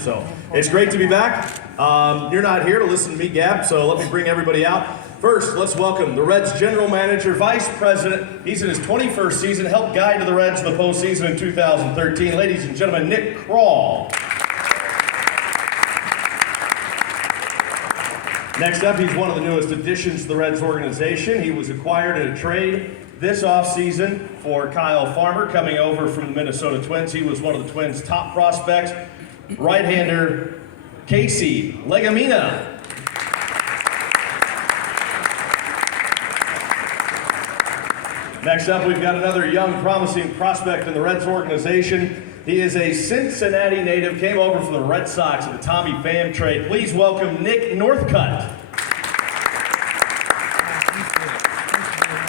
So it's great to be back. You're not here to listen to me gab, so let me bring everybody out. First, let's welcome the Reds General Manager, Vice President. He's in his 21st season, helped guide the Reds to the postseason in 2013. Ladies and gentlemen, Nick Kroll. Next up, he's one of the newest additions to the Reds organization. He was acquired in a trade this offseason for Kyle Farmer, coming over from the Minnesota Twins. He was one of the Twins' top prospects. Right-hander Casey Legamina. Next up, we've got another young, promising prospect in the Reds organization. He is a Cincinnati native, came over from the Red Sox in the Tommy Pham trade. Please welcome Nick Northcutt.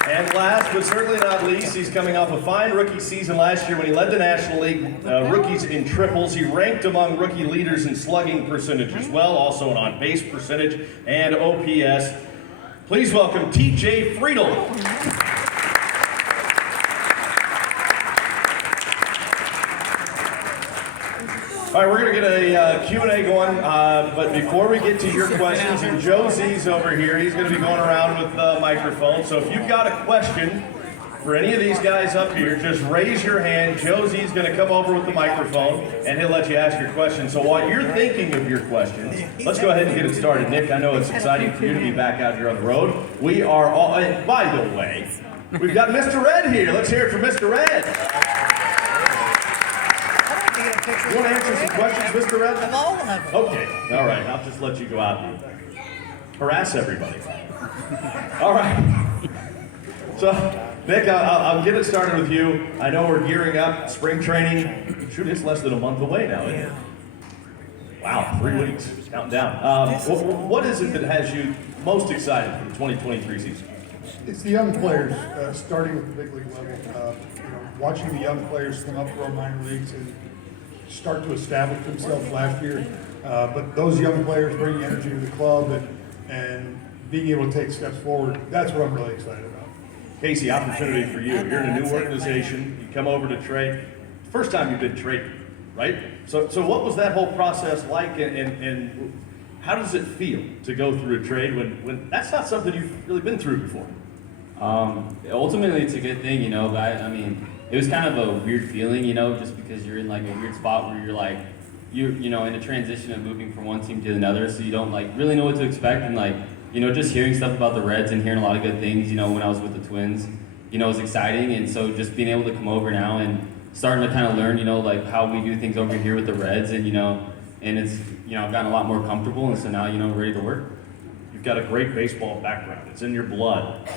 And last but certainly not least, he's coming off a fine rookie season last year when he led the National League rookies in triples. He ranked among rookie leaders in slugging percentage as well, also in on-base percentage and OPS. Please welcome TJ Friedel. All right, we're going to get a Q&A going, but before we get to your questions, and Josie's over here, he's going to be going around with the microphone. So if you've got a question for any of these guys up here, just raise your hand. Josie's going to come over with the microphone, and he'll let you ask your question. So while you're thinking of your questions, let's go ahead and get it started. Nick, I know it's exciting for you to be back out here on the road. We are all, and by the way, we've got Mr. Red here. Let's hear it for Mr. Red. You want to answer some questions, Mr. Red? Okay, all right. I'll just let you go out and harass everybody. All right. So, Nick, I'll get it started with you. I know we're gearing up, spring training. Shoot, it's less than a month away now, isn't it? Wow, 3 weeks, counting down. What is it that has you most excited for the 2023 season? It's the young players, starting with the big league level. Watching the young players come up through our minor leagues and start to establish themselves last year. But those young players bringing energy to the club and being able to take steps forward, that's what I'm really excited about. Casey, opportunity for you. You're in a new organization. You come over to trade. First time you've been traded, right? So what was that whole process like, and how does it feel to go through a trade when that's not something you've really been through before? Ultimately, it's a good thing, but I mean, it was kind of a weird feeling, just because you're in like a weird spot where you're like, in a transition of moving from one team to another, so you don't like really know what to expect, and just hearing stuff about the Reds and hearing a lot of good things, when I was with the Twins, was exciting, and so just being able to come over now and starting to kind of learn, like how we do things over here with the Reds, and and it's, I've gotten a lot more comfortable, and so now, ready to work. You've got a great baseball background. It's in your blood.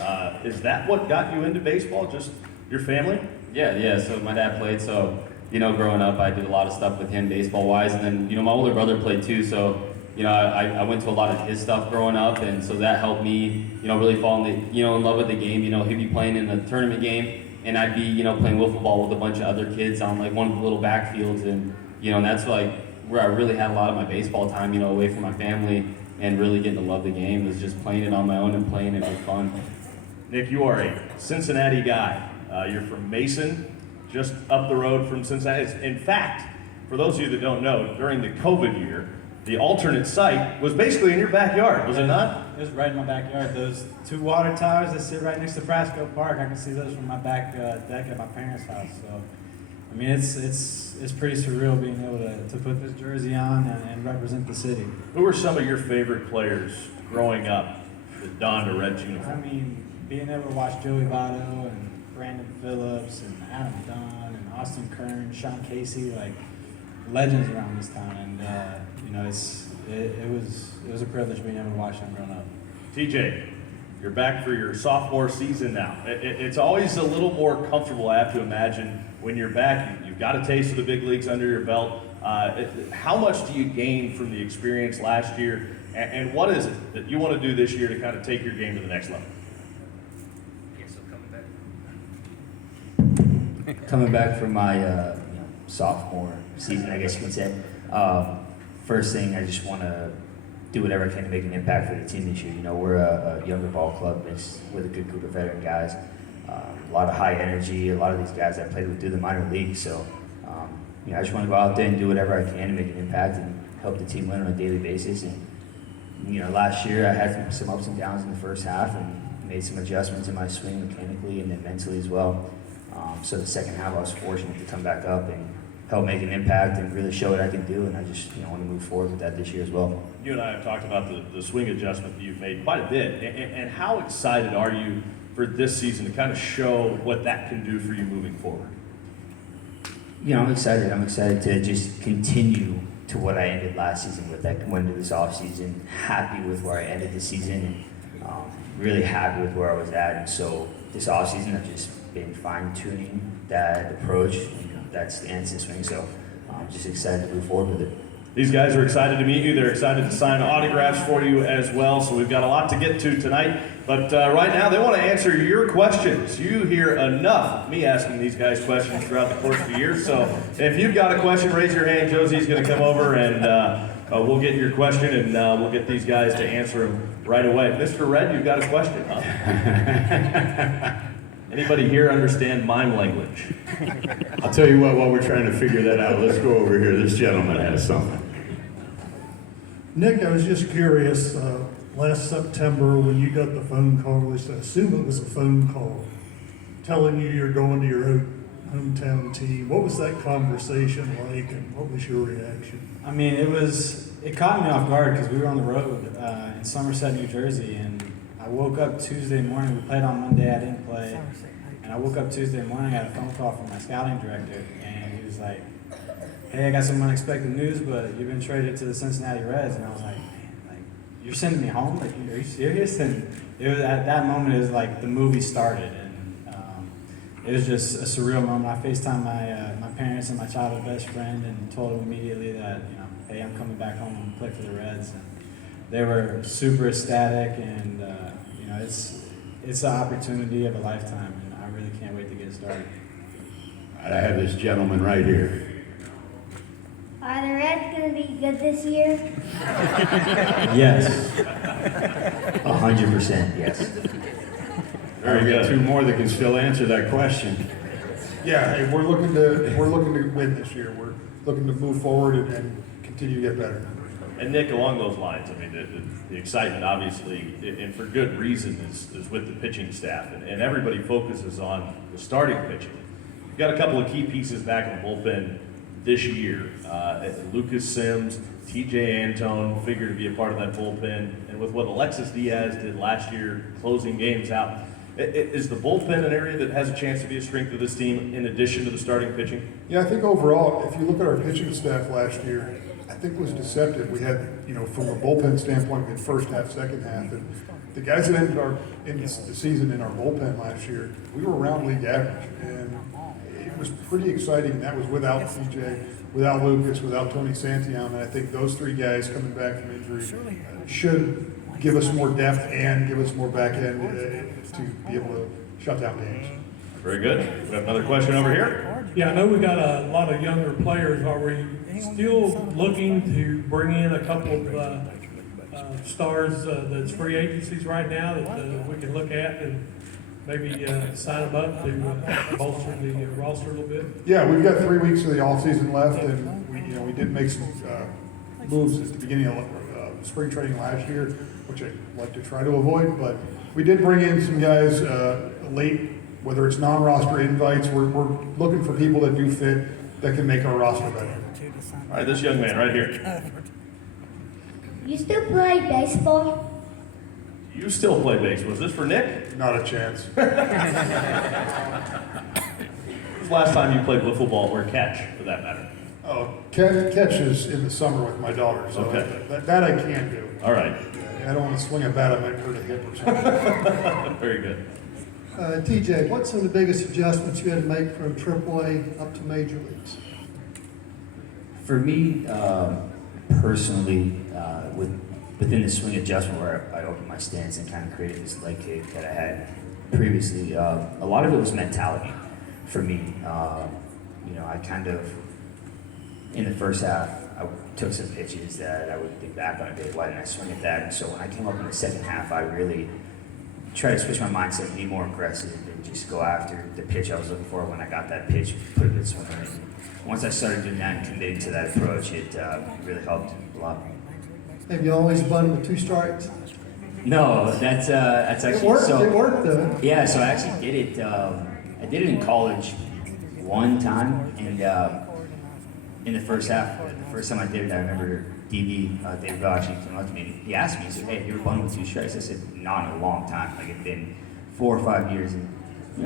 Is that what got you into baseball? Just your family? Yeah. So my dad played. So growing up, I did a lot of stuff with him baseball wise, and then my older brother played too. So I went to a lot of his stuff growing up, and so that helped me really fall in love with the game. He'd be playing in a tournament game, and I'd be playing wiffle ball with a bunch of other kids on like one of the little backfields, and and that's like where I really had a lot of my baseball time away from my family. And really getting to love the game was just playing it on my own and playing it with fun. Nick, you are a Cincinnati guy. You're from Mason, just up the road from Cincinnati. In fact, for those of you that don't know, during the COVID year, the alternate site was basically in your backyard, was it not? It was right in my backyard. Those two water towers that sit right next to Frasco Park, I can see those from my back deck at my parents' house. So, I mean, it's pretty surreal being able to put this jersey on and represent the city. Who were some of your favorite players growing up that donned a Reds uniform? I mean, being able to watch Joey Votto and Brandon Phillips and Adam Dunn and Austin Kern, Sean Casey, like legends around this town, and it was a privilege being able to watch them growing up. TJ, you're back for your sophomore season now. It's always a little more comfortable, I have to imagine, when you're back. You've got a taste of the big leagues under your belt. How much do you gain from the experience last year, and what is it that you want to do this year to kind of take your game to the next level? Coming back from my sophomore season, I guess you could say. First thing, I just want to do whatever I can to make an impact for the team this year. We're a younger ball club mixed with a good group of veteran guys. A lot of high energy. A lot of these guys I played with through the minor leagues. So I just want to go out there and do whatever I can to make an impact and help the team win on a daily basis. And last year I had some ups and downs in the first half and made some adjustments in my swing mechanically and then mentally as well. So the second half I was fortunate to come back up and help make an impact and really show what I can do. And I just want to move forward with that this year as well. You and I have talked about the swing adjustment that you've made quite a bit. And how excited are you for this season to kind of show what that can do for you moving forward? I'm excited. I'm excited to just continue to what I ended last season with. I went into this offseason happy with where I ended the season and really happy with where I was at. And so this offseason I've just been fine-tuning that approach, that stance and swing. So I'm just excited to move forward with it. These guys are excited to meet you. They're excited to sign autographs for you as well. So we've got a lot to get to tonight. But right now, they want to answer your questions. You hear enough of me asking these guys questions throughout the course of the year. So if you've got a question, raise your hand. Josie's going to come over and we'll get your question and we'll get these guys to answer them right away. Mr. Red, you've got a question, huh? Anybody here understand mime language? I'll tell you what, while we're trying to figure that out, let's go over here. This gentleman has something. Nick, I was just curious, last September when you got the phone call, at least I assume it was a phone call, telling you you're going to your hometown team. What was that conversation like and what was your reaction? I mean, it caught me off guard because we were on the road in Somerset, New Jersey, and I woke up Tuesday morning. We played on Monday, I didn't play. And I woke up Tuesday morning, I got a phone call from my scouting director, and he was like, hey, I got some unexpected news, but you've been traded to the Cincinnati Reds. And I was like, man, you're sending me home? Like, are you serious? And it was, at that moment, it was like the movie started. And it was just a surreal moment. I FaceTimed my parents and my childhood best friend and told them immediately that, hey, I'm coming back home and play for the Reds. And they were super ecstatic, and it's an opportunity of a lifetime, and I really can't wait to get started. I have this gentleman right here. Are the Reds going to be good this year? Yes. 100% yes. Very good. Two more that can still answer that question. Yeah, hey, we're looking to win this year. We're looking to move forward and continue to get better. And Nick, along those lines, I mean, the excitement, obviously, and for good reason, is with the pitching staff, and everybody focuses on the starting pitching. You've got a couple of key pieces back in the bullpen this year. Lucas Sims, TJ Antone figure to be a part of that bullpen, and with what Alexis Diaz did last year, closing games out, is the bullpen an area that has a chance to be a strength of this team in addition to the starting pitching? Yeah, I think overall, if you look at our pitching staff last year, I think it was deceptive. We had, from a bullpen standpoint, we had first half, second half, and the guys that ended the season in our bullpen last year, we were around league average, and it was pretty exciting. That was without TJ, without Lucas, without Tony Santiam, and I think those three guys coming back from injury should give us more depth and give us more back end to be able to shut down games. Very good. We have another question over here. Yeah, I know we got a lot of younger players. Are we still looking to bring in a couple of stars that's free agencies right now that we can look at and maybe sign them up to bolster the roster a little bit? Yeah, we've got 3 weeks of the off season left, and we did make some moves at the beginning of spring training last year, which I'd like to try to avoid. But we did bring in some guys late, whether it's non-roster invites. We're looking for people that do fit, that can make our roster better. All right, this young man right here. You still play baseball? You still play baseball. Was this for Nick? Not a chance. When was the last time you played wiffle ball or catch, for that matter? Oh, catch is in the summer with my daughter, so Okay. that I can do. All right. I don't want to swing a bat, I might hurt a hip or something. Very good. TJ, what's some of the biggest adjustments you had to make from AAA up to major leagues? For me, personally, within the swing adjustment where I opened my stance and kind of created this leg kick that I had previously, a lot of it was mentality for me. I kind of, in the first half, I took some pitches that I would think back on a bit, why didn't I swing at that? And so when I came up in the second half, I really try to switch my mindset, be more aggressive, and just go after the pitch I was looking for when I got that pitch, put a good swing in it. Once I started doing that and committing to that approach, it really helped a lot. Have you always bunted with 2 strikes? No, that's actually It worked, so. it worked though. Yeah, so I actually did it. I did it in college one time, and in the first half, the first time I did it, I remember DB David Bell actually came up to me. And he asked me, he said, "Hey, you were bunting with 2 strikes?" I said, "Not in a long time. Like it'd been 4 or 5 years." And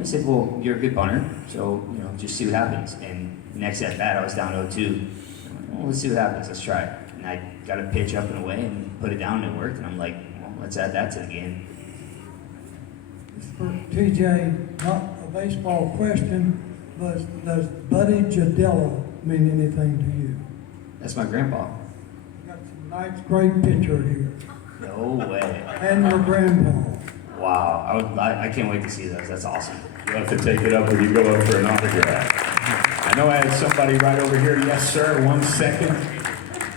I said, "Well, you're a good bunter, so just see what happens." And next at bat, I was down 0-2. I'm like, "Well, let's see what happens. Let's try it." And I got a pitch up and away and put it down, and it worked. And I'm like, "Well, let's add that to the game." For TJ, not a baseball question, but does Buddy Jadella mean anything to you? That's my grandpa. Got some nice, great picture here. No way. And your grandpa. Wow, I can't wait to see those. That's awesome. You'll have to take it up when you go up for an autograph. I know I had somebody right over here. Yes, sir. 1 second.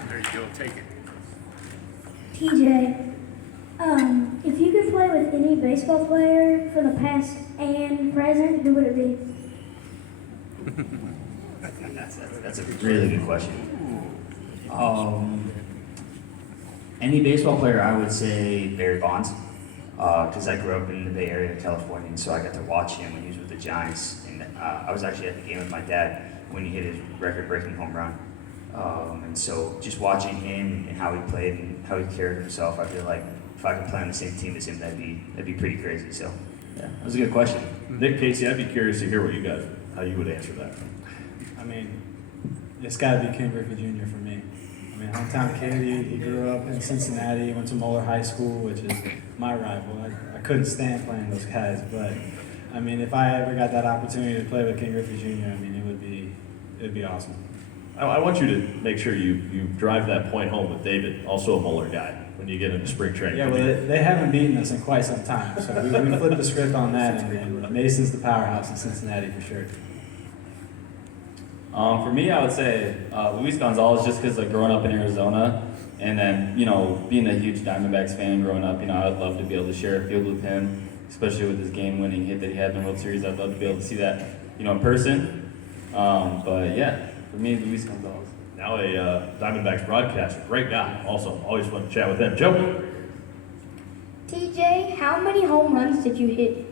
There you go. Take it. TJ, if you could play with any baseball player for the past and present, who would it be? That's a really good question. Any baseball player, I would say Barry Bonds, because I grew up in the Bay Area of California, and so I got to watch him when he was with the Giants. And I was actually at the game with my dad when he hit his record-breaking home run. And so just watching him and how he played and how he carried himself, I feel like if I could play on the same team as him, that'd be pretty crazy. So yeah, that was a good question. Nick, Casey, I'd be curious to hear how you would answer that. I mean, it's got to be Ken Griffey Jr. for me. I mean, hometown kid, he grew up in Cincinnati, went to Moeller High School, which is my rival. I couldn't stand playing those guys, but I mean, if I ever got that opportunity to play with Ken Griffey Jr., I mean, it'd be awesome. I want you to make sure you drive that point home with David, also a Mueller guy, when you get into spring training. Yeah, well, they haven't beaten us in quite some time, so we flipped the script on that, and Mason's the powerhouse in Cincinnati for sure. For me, I would say Luis Gonzalez, just because growing up in Arizona, and then being a huge Diamondbacks fan growing up, I would love to be able to share a field with him, especially with his game-winning hit that he had in the World Series. I'd love to be able to see that, in person. But yeah, for me, Luis Gonzalez. Now a Diamondbacks broadcaster, great guy. Also, always fun to chat with him. Joe. TJ, how many home runs did you hit?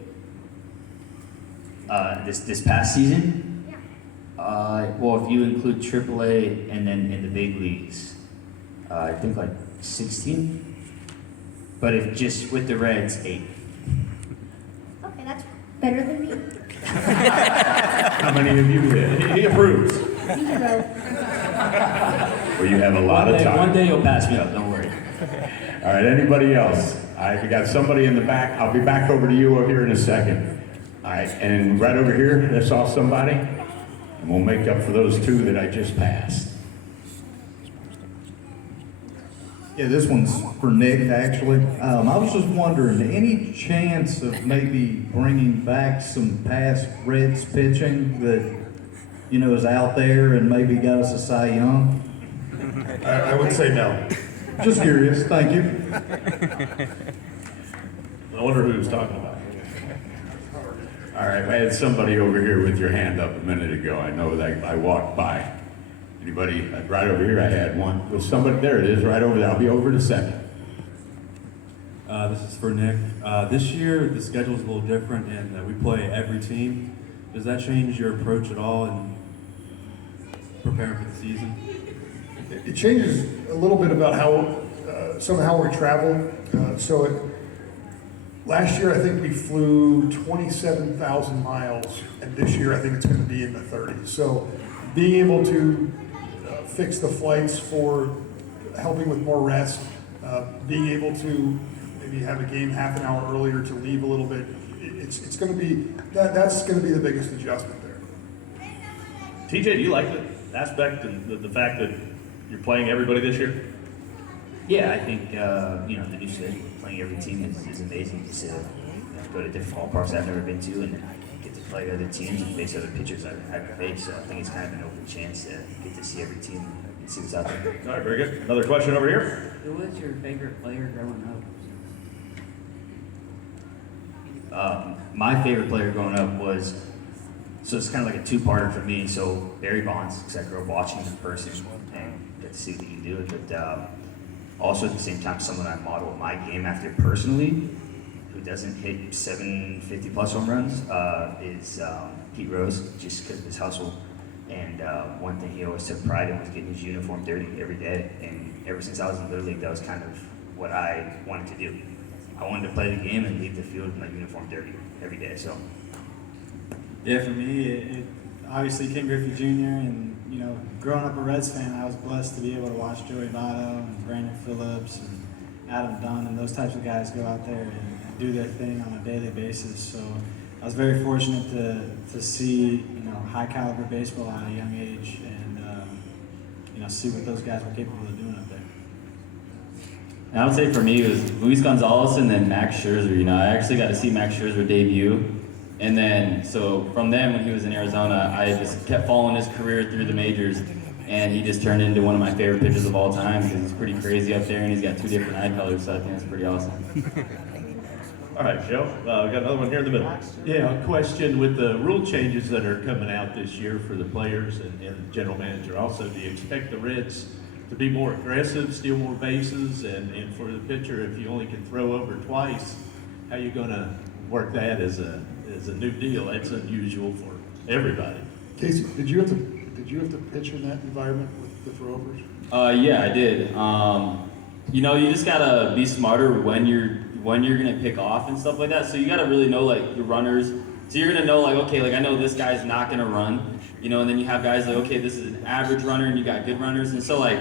This past season. Well, if you include AAA and then in the big leagues, I think 16. But if just with the Reds, 8. Okay, that's better than me. How many have you hit? He approves. 0. Well, you have a lot of time. One day you'll pass me up. Don't worry. All right, anybody else? We got somebody in the back. I'll be back over to you over here in a second. All right, and right over here, I saw somebody. And we'll make up for those 2 that I just passed. Yeah, this one's for Nick, actually. I was just wondering, any chance of maybe bringing back some past Reds pitching that, is out there and maybe got us a Cy Young? I would say no. Just curious, thank you. I wonder who he was talking about. All right, I had somebody over here with your hand up a minute ago. I know that I walked by. Anybody? Right over here, I had one. Was somebody? There it is, right over there. I'll be over in a second. This is for Nick. This year, the schedule's a little different, and we play every team. Does that change your approach at all in preparing for the season? It changes a little bit about how somehow we travel. Last year, I think we flew 27,000 miles, and this year, I think it's going to be in the 30s. So being able to fix the flights for helping with more rest, being able to maybe have a game half an hour earlier to leave a little bit, it's going to be, that's going to be the biggest adjustment there. TJ, do you like the aspect and the fact that you're playing everybody this year? Yeah, I think the new schedule, playing every team is amazing. Just to go to different ballparks I've never been to, and then get to play other teams and face other pitchers I haven't faced. So I think it's kind of an open chance to get to see every team and see what's out there. All right, very good. Another question over here. Who was your favorite player growing up? My favorite player growing up was, so it's kind of like a two-parter for me. So Barry Bonds, because I grew up watching him in person and get to see what he can do. But also at the same time, someone I model my game after personally, who doesn't hit 750 plus home runs, is Pete Rose, just because of his hustle. And one thing he always took pride in was getting his uniform dirty every day. And ever since I was in Little League, that was kind of what I wanted to do. I wanted to play the game and leave the field with my uniform dirty every day. So. Yeah, for me, it obviously Ken Griffey Jr. and, you know, growing up a Reds fan, I was blessed to be able to watch Joey Votto and Brandon Phillips and Adam Dunn and those types of guys go out there and do their thing on a daily basis. So I was very fortunate to see, you know, high caliber baseball at a young age and, you know, see what those guys were capable of doing up there. And I would say for me, it was Luis Gonzalez and then Max Scherzer. You know, I actually got to see Max Scherzer debut. And then, so from then, when he was in Arizona, I just kept following his career through the majors. And he just turned into one of my favorite pitchers of all time because he's pretty crazy up there and he's got 2 different eye colors, so I think that's pretty awesome. All right, Joe, we got another one here in the middle. Yeah, a question with the rule changes that are coming out this year for the players and the general manager also, do you expect the Reds to be more aggressive, steal more bases, and for the pitcher, if you only can throw over twice, how you gonna work that as a new deal? That's unusual for everybody. Casey, did you have to pitch in that environment with the throwovers? Yeah, I did. You know, you just gotta be smarter when you're gonna pick off and stuff like that. So you gotta really know like your runners. So you're gonna know like, okay, like I know this guy's not gonna run, you know, and then you have guys like, okay, this is an average runner and you got good runners. And so like,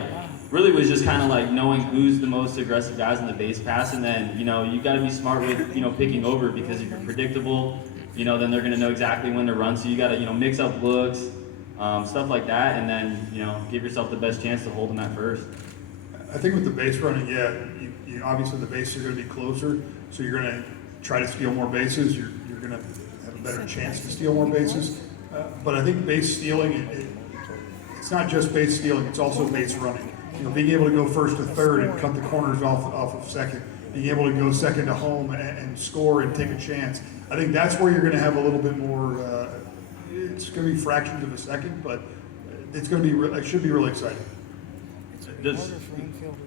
really was just kind of like knowing who's the most aggressive guys in the base pass. And then, you know, you gotta be smart with, you know, picking over because if you're predictable, you know, then they're gonna know exactly when to run. So you gotta, you know, mix up looks, stuff like that. And then, you know, give yourself the best chance to hold them at first. I think with the base running, yeah, you obviously the bases are going to be closer, so you're going to try to steal more bases. You're going to have a better chance to steal more bases. But I think base stealing, it's not just base stealing; it's also base running. You know, being able to go first to third and cut the corners off of second, being able to go second to home and score and take a chance. I think that's where you're going to have a little bit more. It's going to be fractions of a second, but it's going to be. It should be really exciting. Does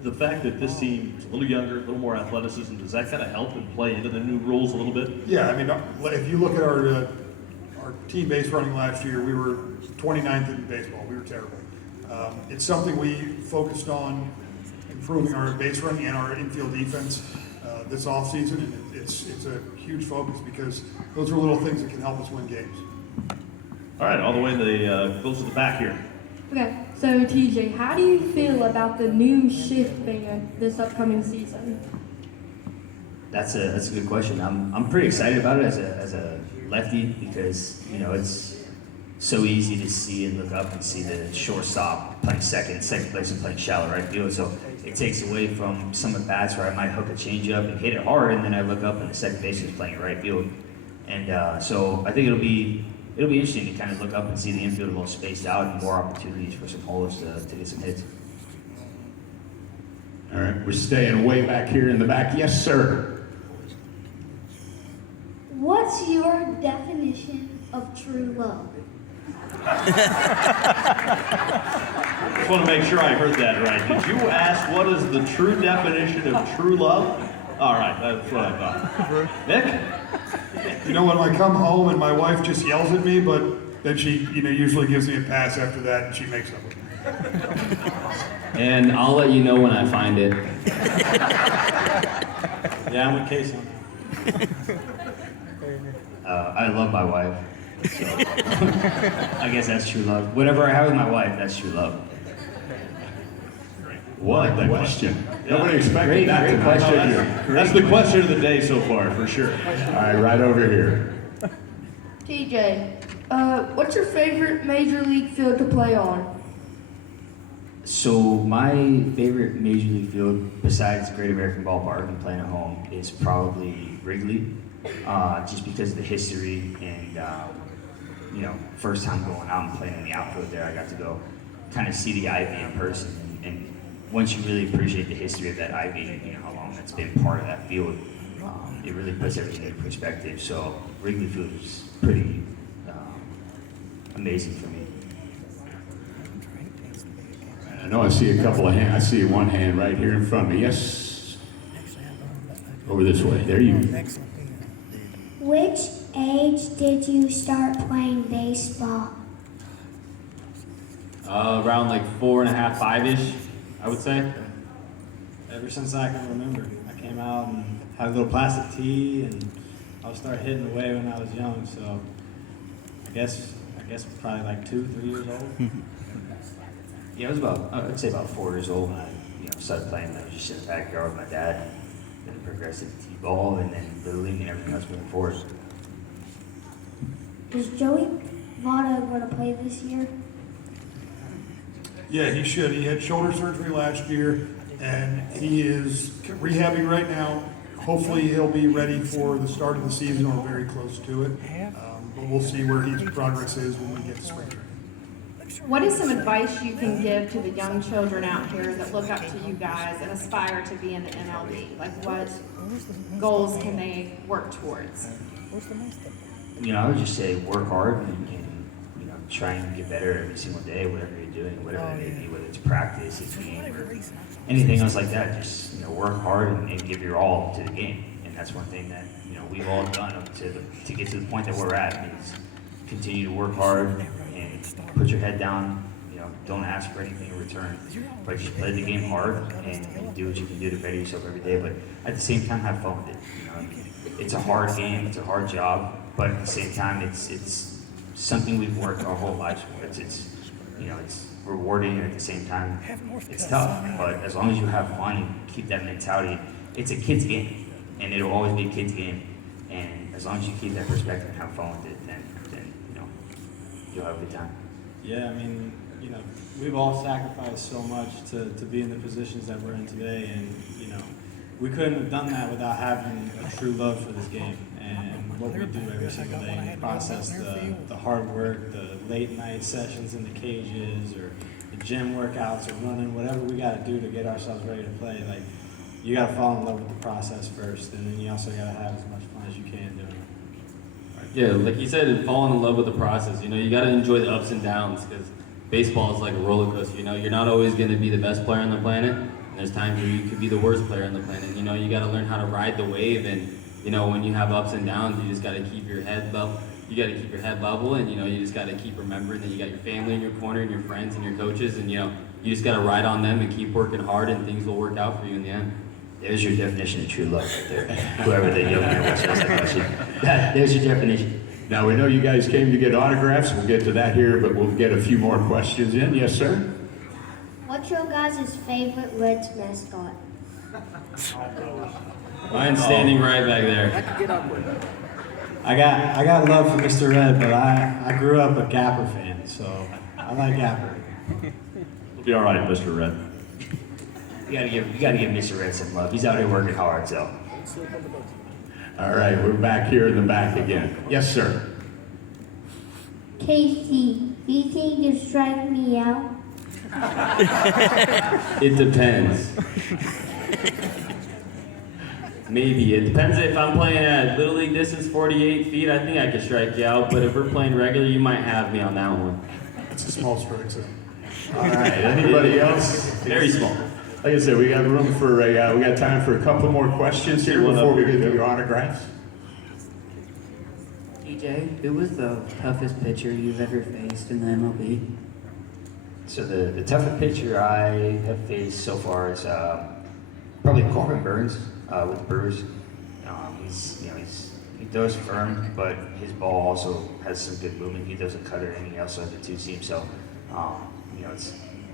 the fact that this team's a little younger, a little more athleticism, does that kind of help and play into the new rules a little bit? Yeah, I mean, if you look at our team base running last year, we were 29th in baseball. We were terrible. It's something we focused on improving our base running and our infield defense this offseason, and it's a huge focus because those are little things that can help us win games. All right, all the way to the close to the back here. Okay, so TJ, how do you feel about the new shift ban this upcoming season? That's a good question. I'm pretty excited about it as a lefty because, you know, it's so easy to see and look up and see the shortstop playing second place and playing shallow right field. So it takes away from some at bats where I might hook a changeup and hit it hard, and then I look up and the second baseman is playing right field. And so I think it'll be interesting to kind of look up and see the infield a little spaced out and more opportunities for some holes to get some hits. All right, we're staying way back here in the back. Yes, sir. What's your definition of true love? Just want to make sure I heard that right. Did you ask what is the true definition of true love? All right, that's what I thought. Nick? You know, when I come home and my wife just yells at me, but then she, you know, usually gives me a pass after that and she makes up. And I'll let you know when I find it. Yeah, I'm with Casey on that. I love my wife, so I guess that's true love. Whatever I have with my wife, that's true love. What a question. Nobody expected that great tonight. question. That's the question of the day so far, for sure. All right, right over here. TJ, what's your favorite major league field to play on? So my favorite major league field, besides Great American Ballpark and playing at home, is probably Wrigley, just because of the history and you know, first time going out and playing in the outfield there, I got to go kind of see the ivy in person, and once you really appreciate the history of that ivy and, you know, how long that's been part of that field, it really puts everything in perspective. So Wrigley Field is pretty amazing for me. I know I see a couple of hands. I see one hand right here in front of me. Yes. Over this way. There you. Which age did you start playing baseball? Around like 4.5, 5-ish, I would say. Ever since I can remember, I came out and had a little plastic tee, and I started hitting away when I was young. So I guess probably like 2, 3 years old. Yeah, I'd say about 4 years old when I started playing. I was just in the backyard with my dad, then progressive T-ball, and then Little League and everything else moving forward. Is Joey Votto going to play this year? Yeah, he should. He had shoulder surgery last year, and he is rehabbing right now. Hopefully he'll be ready for the start of the season or very close to it. But we'll see where his progress is when we get to spring training. What is some advice you can give to the young children out here that look up to you guys and aspire to be in the MLB? Like, what goals can they work towards? I would just say work hard and try and get better every single day, whatever you're doing, whatever it may be, whether it's practice, it's game, or anything else like that. Just work hard and give your all to the game. And that's one thing that we've all done up to get to the point that we're at, is continue to work hard and put your head down. Don't ask for anything in return, but just play the game hard and do what you can do to better yourself every day. But at the same time, have fun with it. It's a hard game, it's a hard job, but at the same time, it's something we've worked our whole lives for. It's rewarding, and at the same time, it's tough. But as long as you have fun and keep that mentality, it's a kid's game, and it'll always be a kid's game. And as long as you keep that perspective and have fun with it, then you'll have a good time. Yeah, I mean, we've all sacrificed so much to be in the positions that we're in today, and we couldn't have done that without having a true love for this game and what we do every single day, and the process, the hard work, the late night sessions in the cages, or the gym workouts, or running, whatever we got to do to get ourselves ready to play. Like, you got to fall in love with the process first, and then you also got to have as much fun as you can doing it. Yeah, like you said, falling in love with the process. You got to enjoy the ups and downs, because baseball is like a roller coaster. You're not always going to be the best player on the planet. And there's times where you could be the worst player on the planet. You got to learn how to ride the wave, and when you have ups and downs, you just got to keep your head level. You got to keep your head level, and you just got to keep remembering that you got your family in your corner, and your friends and your coaches, and you just got to ride on them and keep working hard, and things will work out for you in the end. There's your definition of true love right there. Whoever the young man was that question. There's your definition. Now, we know you guys came to get autographs. We'll get to that here, but we'll get a few more questions in. Yes, sir? What's your guys' favorite Reds mascot? Mine's standing right back there. I got love for Mr. Red, but I grew up a Gapper fan, so I like Gapper. We'll be all right, Mr. Red. You gotta give Mr. Red some love. He's out here working hard, so. All right, we're back here in the back again. Yes, sir. Casey, do you think you strike me out? It depends. Maybe. It depends if I'm playing at Little League distance, 48 feet, I think I could strike you out. But if we're playing regular, you might have me on that one. It's a small strike, so. All right, anybody else? Very small. Like I said, we got room for we got time for a couple more questions here before we get to your autographs. TJ, who was the toughest pitcher you've ever faced in the MLB? So the toughest pitcher I have faced so far is probably Corbin Burns with the Brewers. He throws firm, but his ball also has some good movement. He does a cutter, and he also has a two-seam. So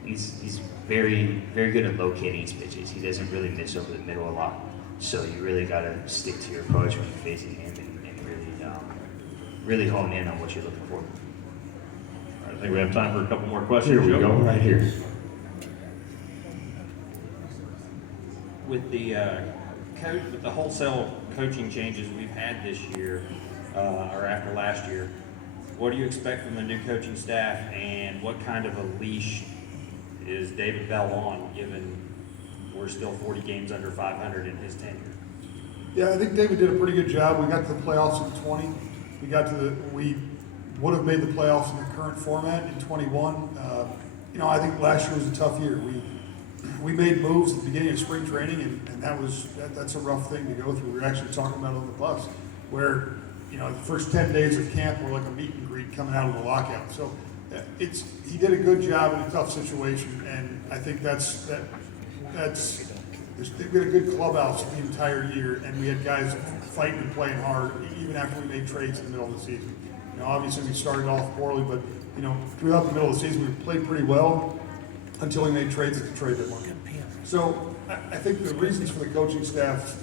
he's very, very good at locating his pitches. He doesn't really miss over the middle a lot. So you really got to stick to your approach when you're facing him, and really hone in on what you're looking for. I think we have time for a couple more questions. Here we go, right here. With the wholesale coaching changes we've had this year, or after last year, what do you expect from the new coaching staff, and what kind of a leash is David Bell on, given we're still 40 games under 500 in his tenure? Yeah, I think David did a pretty good job. We got to the playoffs in 20. We would have made the playoffs in the current format in 21. I think last year was a tough year. We made moves at the beginning of spring training, and that's a rough thing to go through. We were actually talking about it on the bus, where the first 10 days of camp were like a meet and greet coming out of the lockout. So he did a good job in a tough situation, and I think we had a good clubhouse the entire year, and we had guys fighting and playing hard even after we made trades in the middle of the season. Obviously we started off poorly, but throughout the middle of the season we played pretty well until we made trades at the trade deadline. So I think the reasons for the coaching staff,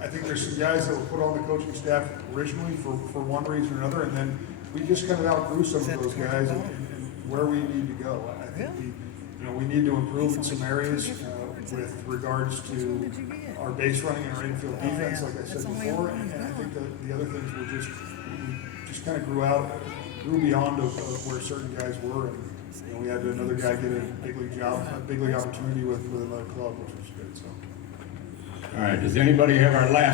I think there's some guys that were put on the coaching staff originally for one reason or another, and then we just kind of outgrew some of those guys and where we need to go. I think we need to improve in some areas with regards to our base running and our infield defense, like I said before, and I think that the other things we just kind of grew beyond of where certain guys were, and we had another guy get a big league opportunity with another club, which was good. So. All right, does anybody have our last